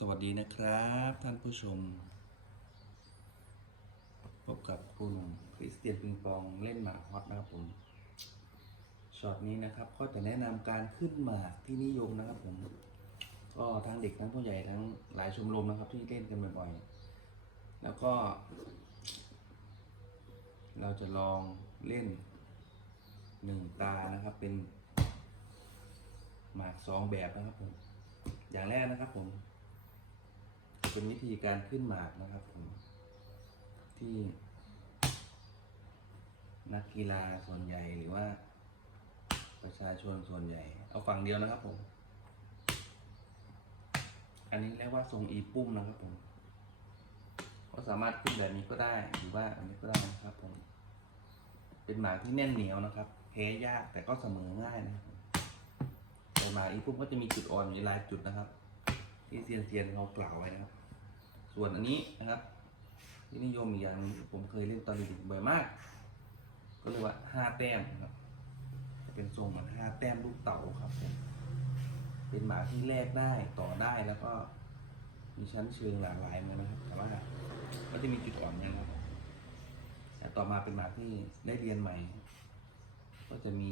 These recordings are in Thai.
สวัสดีนะครับท่านผู้ชม พบกับครูหนุ่มคริสเตียนปิงปองเล่นหมากฮอตนะครับผมช็อตนี้นะครับ ก็จะแนะนำการขึ้นหมากที่นิยมนะครับผมก็ทั้งเด็กทั้งผู้ใหญ่ทั้งหลายชมรมนะครับ ที่เล่นกันบ่อยๆแล้วก็ เราจะลองเล่นหนึ่งตานะครับ เป็นหมากสองแบบนะครับผมอย่างแรกนะครับผม เป็นวิธีการขึ้นหมากนะครับผมที่ นักกีฬาส่วนใหญ่หรือว่า ประชาชนส่วนใหญ่ เอาฝั่งเดียวนะครับผม อันนี้เรียกว่าทรงอีปุ้มนะครับผมก็สามารถขึ้นแบบนี้ก็ได้หรือว่าอันนี้ก็ได้นะครับผม เป็นหมากที่แน่นเหนียวนะครับแพ้ยากแต่ก็เสมอง่ายนะครับแต่หมากอีปุ้มก็จะมีจุดอ่อนอยู่หลายจุดนะครับ ที่เซียนเซียนเขากล่าวไว้นะครับ ส่วนอันนี้นะครับ ที่นิยมอีกอย่างผมเคยเล่นตอนเด็กๆบ่อยมาก ก็เรียกว่าห้าแต้มครับเป็นทรงเหมือนห้าแต้มลูกเต๋าครับ เป็นหมาที่แลกได้ต่อได้แล้วก็มีชั้นเชิงหลากหลายเหมือนนะครับแต่ว่าก็จะมีจุดอ่อนอยังนะครับแต่ต่อมาเป็นหมาที่ได้เรียนใหม่ ก็จะมี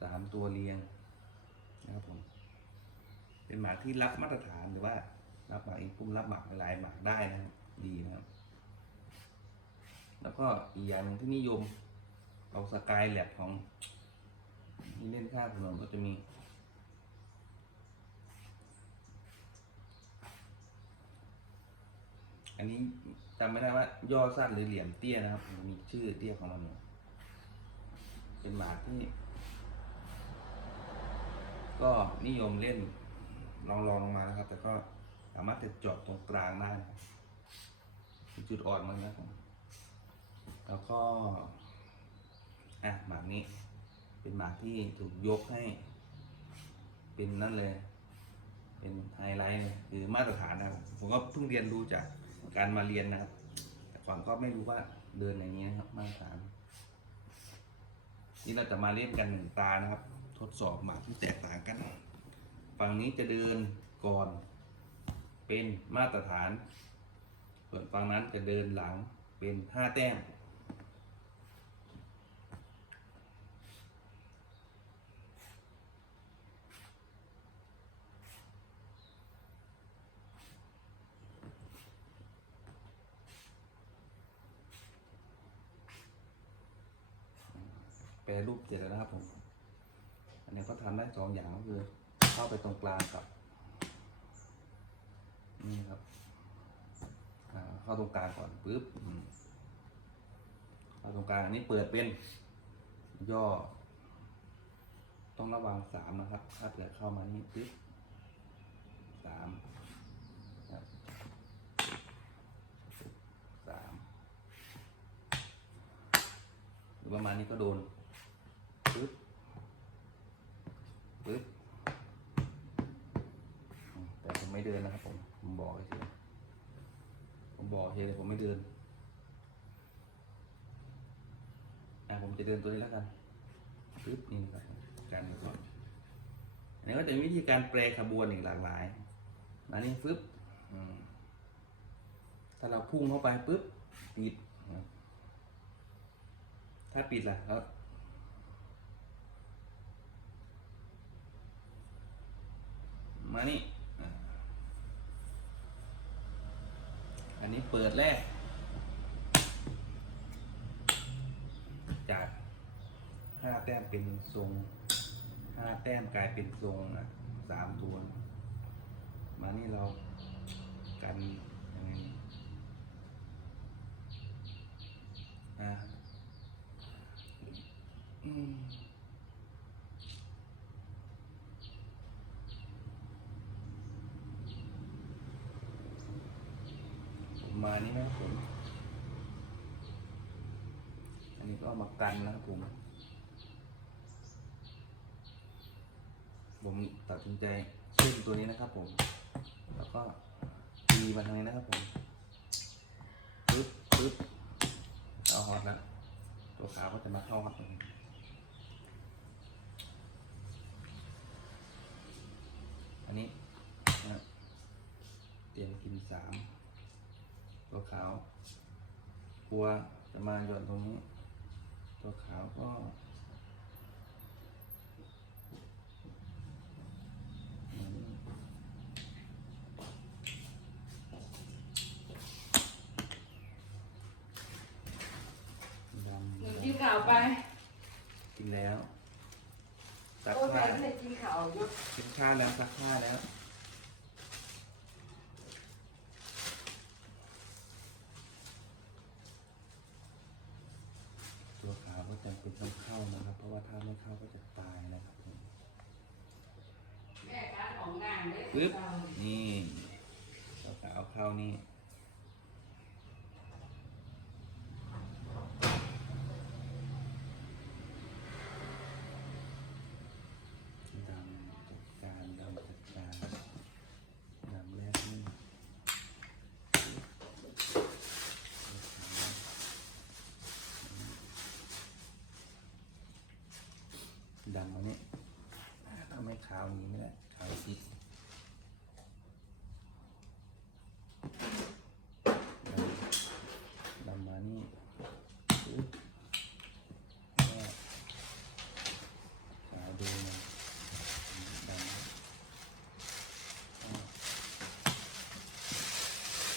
สามตัวเรียงนะครับผม เป็นหมากที่รับมาตรฐานหรือว่า รับหมากอีกปุ่มรับหมากหลายหมากได้นะครับดีนะครับ แล้วก็อีกอย่างหนึ่งที่นิยมเอาสกายแลบของที่เล่นข้างถนนก็จะมีอันนี้จำไม่ได้ว่าย่อสั้นหรือเหลี่ยมเตี้ยนะครับมันมีชื่อเตี้ยของมันเป็นหมากที่ ก็นิยมเล่น ลองลองมานะครับ แต่ก็สามารถจะเจาะตรงกลางได้เป็นจุดอ่อนมันนะครับแล้วก็อะหมากนี้ เป็นหมากที่ถูกยกให้ เป็นนั่นเลย เป็นไฮไลท์เลยคือมาตรฐานนะครับผมก็เพิ่งเรียนรู้จากการมาเรียนนะครับแต่ก่อนก็ไม่รู้ว่าเดินอย่างนี้นะครับ มาตรฐาน นี่เราจะมาเล่นกันหนึ่งตานะครับ ทดสอบหมากที่แตกต่างกัน ฝั่งนี้จะเดินก่อน เป็นมาตรฐาน ส่วนฝั่งนั้นจะเดินหลังเป็นห้าแต้ม แปรรูปเสร็จแล้วนะครับผม อันนี้ก็ทำได้สองอย่างก็คือ เข้าไปตรงกลางกับ นี่ครับเข้าตรงกลางก่อนปึ๊บเข้าตรงกลางอันนี้เปิดเป็น ย่อ ต้องระวังสามนะครับ ถ้าเผื่อเข้ามานี่ปึ๊บสามสามหรือประมาณนี้ก็โดนปึ๊บปึ๊บ แต่ผมไม่เดินนะครับผม ผมบอกเฉยผมบอกเฉยๆผมไม่เดินอะผมจะเดินตัวนี้แล้วกันปึ๊บนี่ครับการนี้ก่อนอันนี้ก็จะมีวิธีการแปรขบวนอีกหลากหลายอันนี้ปึ๊บถ้าเราพุ่งเข้าไปปึ๊บปิด ถ้าปิดล่ะแล้วมานี่อะอั นนี้เปิดแรก จากห้าแต้มเป็นทรงห้าแต้มกลายเป็นทรงอะสามตัวมานี่เรากันยังไงอะอืมผ มานี่นะครับผม อันนี้ก็เอามากันนะครับผม ผมตัดสินใจเชื่อมตัวนี้นะครับผม แล้วก็ตีมาทางนี้นะครับผมปึ๊บปึ๊บเอาฮอตแล้วตัวขาก็จะมาเข้าฮอตตรงนี้อันนี้เตรียมกินสาม ตัวขาวกลัวจะมาหย่อนตรงนี้ ตัวขาวก็อืมดำหนูกินข่าวไปกินแล้วซักโอ้ยแม่ผ้าไม่ได้กินข่าวเยอะ กินข้าวแล้วซักผ้าแล้ว ตัวขาวก็ จำเป็นต้องเข้านะครับ เพราะว่าถ้าไม่เข้าก็จะตายนะครับผมแม่การของนางเด้อปึ๊บนี่ตัวขาวเข้านี่ ดำจัดการดำจัดการดำแรกนี่ ดำอันนี้ถ้าไม่ขาวอย่างนี้ไม่ได้ขาวซีดดำดำมานี่ปึ๊บก็ขาวดูมัน ดำ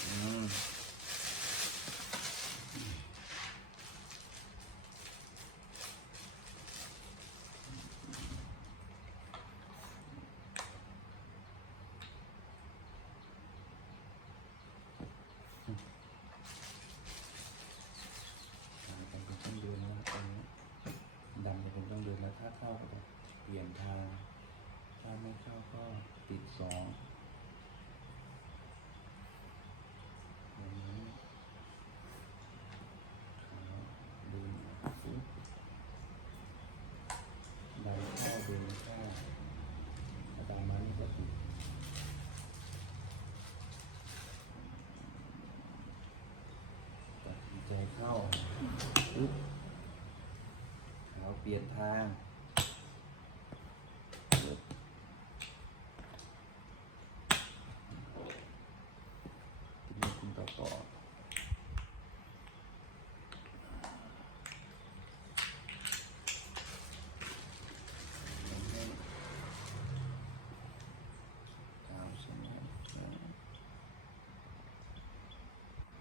อืมดำเป็นต้องเดินนะครับตอนนี้ดำจะเป็นต้องเดินแล้วถ้าเข้าก็จะเปลี่ยนทาง ถ้าไม่เข้าก็ ติดสองอย่างนี้ขาดึงปุ๊บดันเข้าดึงเข้าถ้าดันมานี่ก็ติดใจเข้าปุ๊บขาวเปลี่ยนทาง